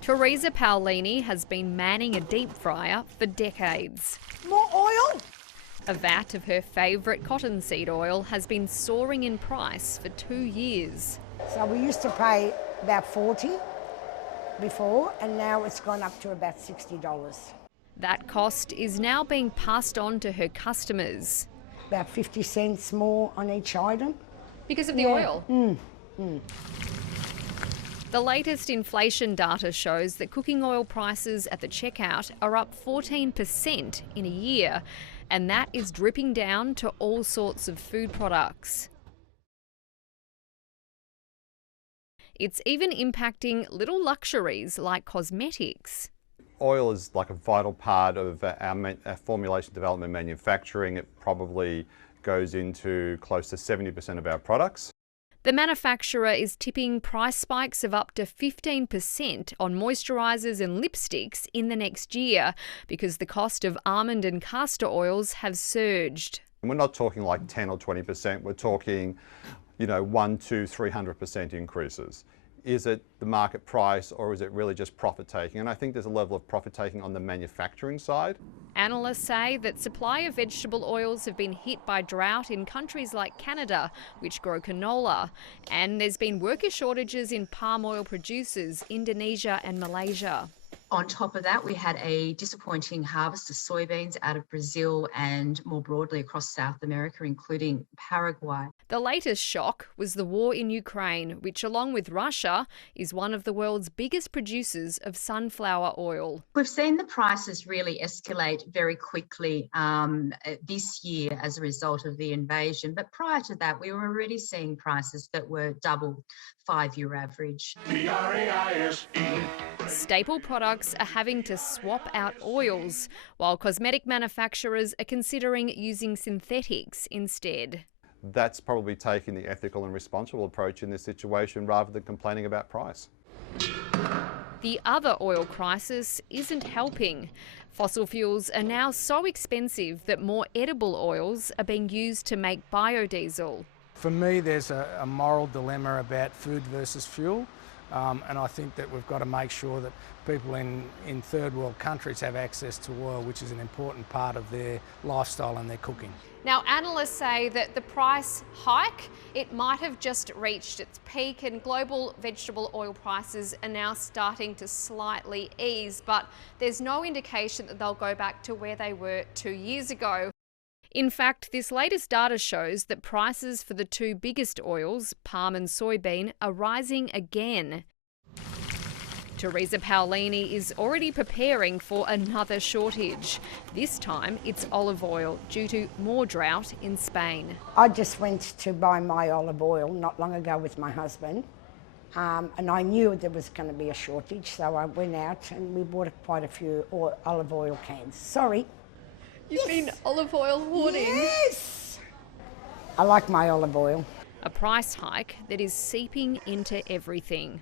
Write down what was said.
Teresa Paolini has been manning a deep fryer for decades. More oil? A vat of her favourite cottonseed oil has been soaring in price for 2 years. So we used to pay about $40 before, and now it's gone up to about $60. That cost is now being passed on to her customers. About 50 cents more on each item. Because of the oil? The latest inflation data shows that cooking oil prices at the checkout are up 14% in a year, and that is dripping down to all sorts of food products. It's even impacting little luxuries like cosmetics. Oil is like a vital part of our formulation development manufacturing. It probably goes into close to 70% of our products. The manufacturer is tipping price spikes of up to 15% on moisturisers and lipsticks in the next year because the cost of almond and castor oils have surged. And we're not talking like 10 or 20%, we're talking, 1, 2, 300% increases. Is it the market price or is it really just profit taking? And I think there's a level of profit taking on the manufacturing side. Analysts say that supply of vegetable oils have been hit by drought in countries like Canada, which grow canola, and there's been worker shortages in palm oil producers, Indonesia and Malaysia. On top of that, we had a disappointing harvest of soybeans out of Brazil and more broadly across South America, including Paraguay. The latest shock was the war in Ukraine, which along with Russia is one of the world's biggest producers of sunflower oil. We've seen the prices really escalate very quickly this year as a result of the invasion. But prior to that, we were already seeing prices that were double 5-year average. Staple products are having to swap out oils, while cosmetic manufacturers are considering using synthetics instead. That's probably taking the ethical and responsible approach in this situation rather than complaining about price. The other oil crisis isn't helping. Fossil fuels are now so expensive that more edible oils are being used to make biodiesel. For me, there's a moral dilemma about food versus fuel. And I think that we've got to make sure that people in third world countries have access to oil, which is an important part of their lifestyle and their cooking. Now, analysts say that the price hike, it might have just reached its peak, and global vegetable oil prices are now starting to slightly ease, but there's no indication that they'll go back to where they were 2 years ago. In fact, this latest data shows that prices for the two biggest oils, palm and soybean, are rising again. Teresa Paolini is already preparing for another shortage. This time it's olive oil due to more drought in Spain. I just went to buy my olive oil not long ago with my husband, and I knew there was going to be a shortage, so I went out and we bought quite a few olive oil cans. Sorry. You've been olive oil hoarding? Yes! I like my olive oil. A price hike that is seeping into everything.